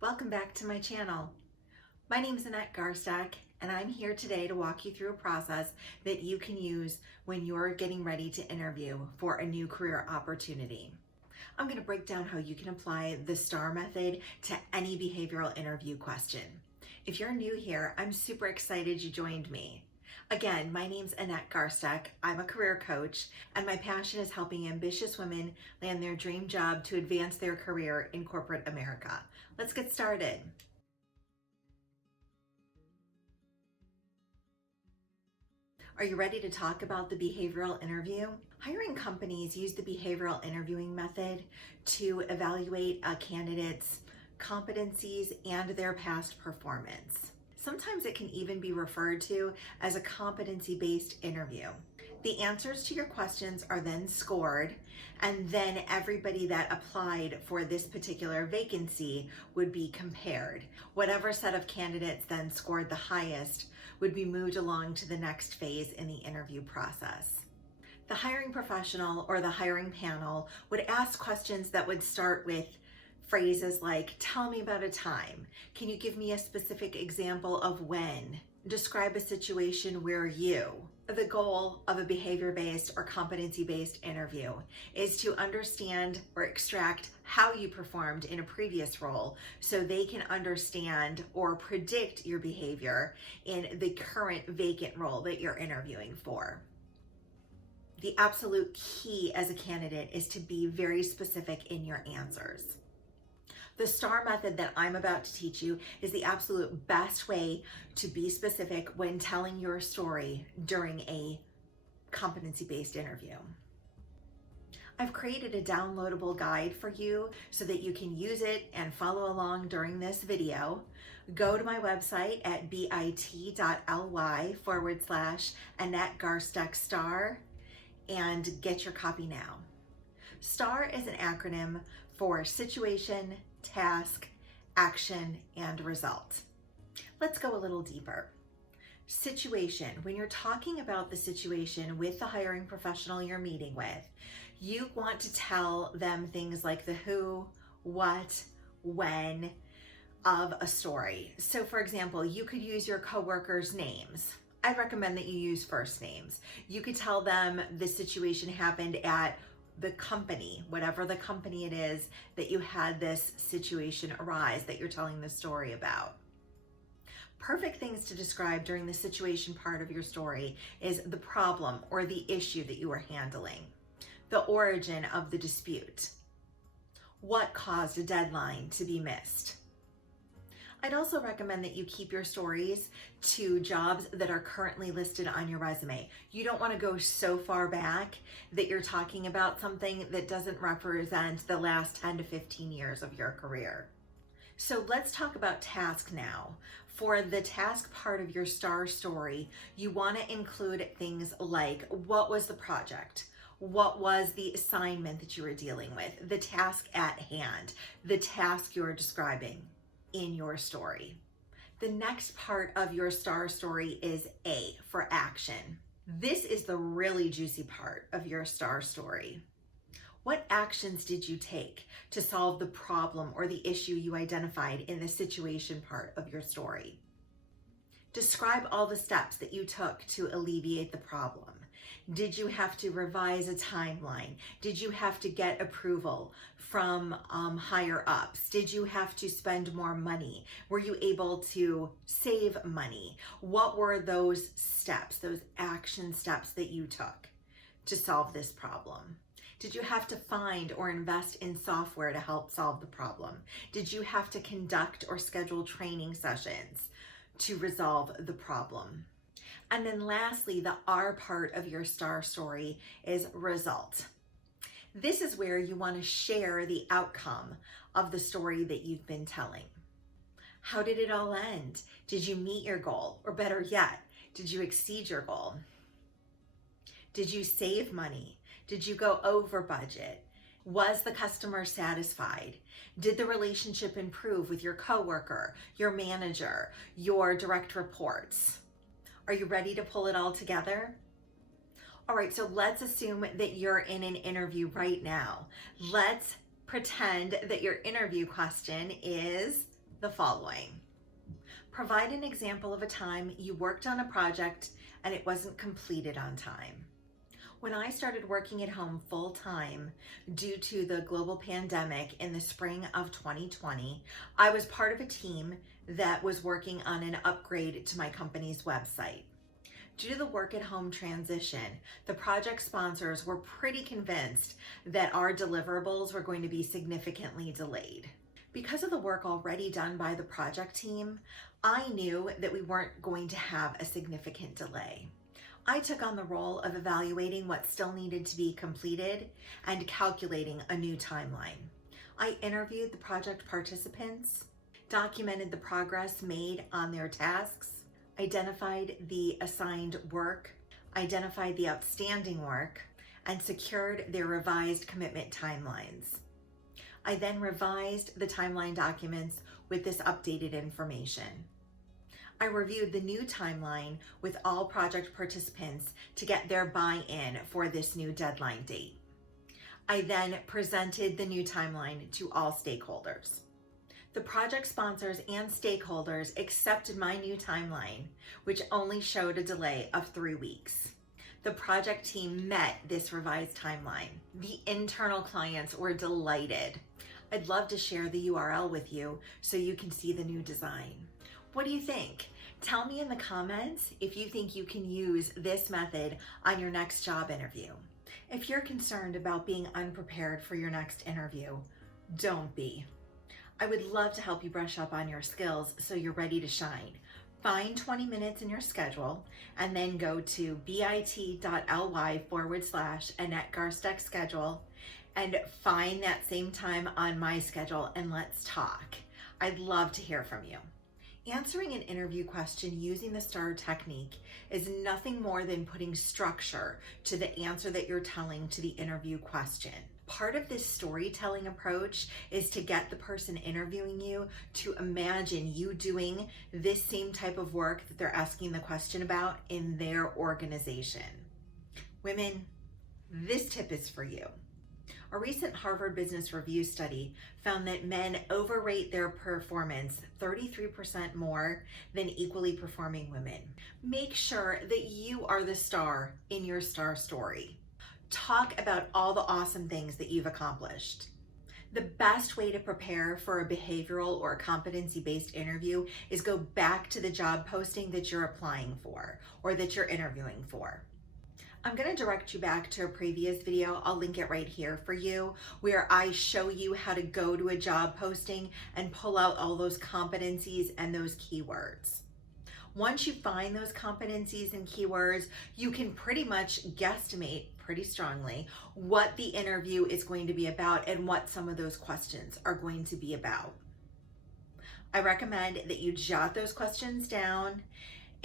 Welcome back to my channel. My name is Annette Garsteck, and I'm here today to walk you through a process that you can use when you're getting ready to interview for a new career opportunity. I'm going to break down how you can apply the STAR method to any behavioral interview question. If you're new here, I'm super excited you joined me. Again, my name's Annette Garsteck. I'm a career coach, and my passion is helping ambitious women land their dream job to advance their career in corporate America. Let's get started. Are you ready to talk about the behavioral interview? Hiring companies use the behavioral interviewing method to evaluate a candidate's competencies and their past performance. Sometimes it can even be referred to as a competency-based interview. The answers to your questions are then scored, and then everybody that applied for this particular vacancy would be compared. Whatever set of candidates then scored the highest would be moved along to the next phase in the interview process. The hiring professional or the hiring panel would ask questions that would start with phrases like, tell me about a time. Can you give me a specific example of when? Describe a situation where you. The goal of a behavior-based or competency-based interview is to understand or extract how you performed in a previous role so they can understand or predict your behavior in the current vacant role that you're interviewing for. The absolute key as a candidate is to be very specific in your answers. The STAR method that I'm about to teach you is the absolute best way to be specific when telling your story during a competency-based interview. I've created a downloadable guide for you so that you can use it and follow along during this video. Go to my website at bit.ly/Annette Garsteck STAR and get your copy now. STAR is an acronym for situation, task, action, and result. Let's go a little deeper. Situation. When you're talking about the situation with the hiring professional you're meeting with, you want to tell them things like the who, what, when of a story. So for example, you could use your coworkers' names. I recommend that you use first names. You could tell them the situation happened at the company, whatever the company it is that you had this situation arise that you're telling the story about. Perfect things to describe during the situation part of your story is the problem or the issue that you are handling, the origin of the dispute, what caused a deadline to be missed. I'd also recommend that you keep your stories to jobs that are currently listed on your resume. You don't want to go so far back that you're talking about something that doesn't represent the last 10 to 15 years of your career. So let's talk about task now. For the task part of your STAR story, you want to include things like, what was the project? What was the assignment that you were dealing with? The task at hand, the task you're describing in your story. The next part of your STAR story is A for action. This is the really juicy part of your STAR story. What actions did you take to solve the problem or the issue you identified in the situation part of your story? Describe all the steps that you took to alleviate the problem. Did you have to revise a timeline? Did you have to get approval from higher ups? Did you have to spend more money? Were you able to save money? What were those steps, those action steps that you took to solve this problem? Did you have to find or invest in software to help solve the problem? Did you have to conduct or schedule training sessions to resolve the problem? And then lastly, the R part of your STAR story is result. This is where you want to share the outcome of the story that you've been telling. How did it all end? Did you meet your goal? Or better yet, did you exceed your goal? Did you save money? Did you go over budget? Was the customer satisfied? Did the relationship improve with your coworker, your manager, your direct reports? Are you ready to pull it all together? All right, so let's assume that you're in an interview right now. Let's pretend that your interview question is, the following. Provide an example of a time you worked on a project and it wasn't completed on time. When I started working at home full time due to the global pandemic in the spring of 2020, I was part of a team that was working on an upgrade to my company's website. Due to the work at home transition, the project sponsors were pretty convinced that our deliverables were going to be significantly delayed. Because of the work already done by the project team, I knew that we weren't going to have a significant delay. I took on the role of evaluating what still needed to be completed and calculating a new timeline. I interviewed the project participants, documented the progress made on their tasks, identified the assigned work, identified the outstanding work, and secured their revised commitment timelines. I then revised the timeline documents with this updated information. I reviewed the new timeline with all project participants to get their buy-in for this new deadline date. I then presented the new timeline to all stakeholders. The project sponsors and stakeholders accepted my new timeline, which only showed a delay of 3 weeks. The project team met this revised timeline. The internal clients were delighted. I'd love to share the URL with you so you can see the new design. What do you think? Tell me in the comments if you think you can use this method on your next job interview. If you're concerned about being unprepared for your next interview, don't be. I would love to help you brush up on your skills so you're ready to shine. Find 20 minutes in your schedule and then go to bit.ly/Annette Garsteck schedule and find that same time on my schedule and let's talk. I'd love to hear from you. Answering an interview question using the S.T.A.R technique is nothing more than putting structure to the answer that you're telling to the interview question. Part of this storytelling approach is to get the person interviewing you to imagine you doing this same type of work that they're asking the question about in their organization. Women, this tip is for you. A recent Harvard Business Review study found that men overrate their performance 33% more than equally performing women. Make sure that you are the star in your S.T.A.R story. Talk about all the awesome things that you've accomplished. The best way to prepare for a behavioral or competency-based interview is go back to the job posting that you're applying for or that you're interviewing for. I'm going to direct you back to a previous video, I'll link it right here for you, where I show you how to go to a job posting and pull out all those competencies and those keywords. Once you find those competencies and keywords, you can pretty much guesstimate pretty strongly what the interview is going to be about and what some of those questions are going to be about. I recommend that you jot those questions down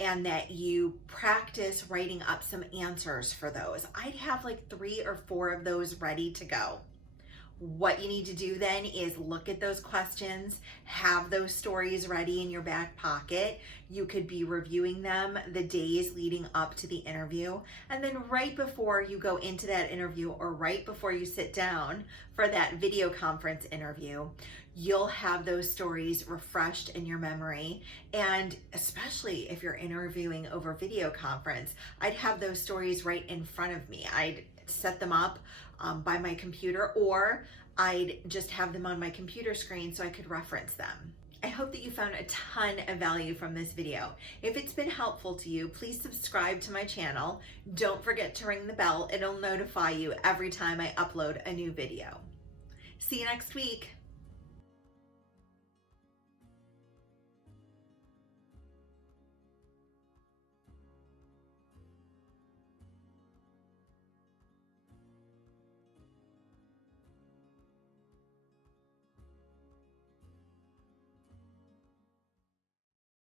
and that you practice writing up some answers for those. I'd have like 3 or 4 of those ready to go. What you need to do then is look at those questions, have those stories ready in your back pocket. You could be reviewing them the days leading up to the interview. And then right before you go into that interview or right before you sit down for that video conference interview, you'll have those stories refreshed in your memory. And especially if you're interviewing over video conference, I'd have those stories right in front of me. I'd set them up by my computer, or I'd just have them on my computer screen so I could reference them. I hope that you found a ton of value from this video. If it's been helpful to you, please subscribe to my channel. Don't forget to ring the bell. It'll notify you every time I upload a new video. See you next week.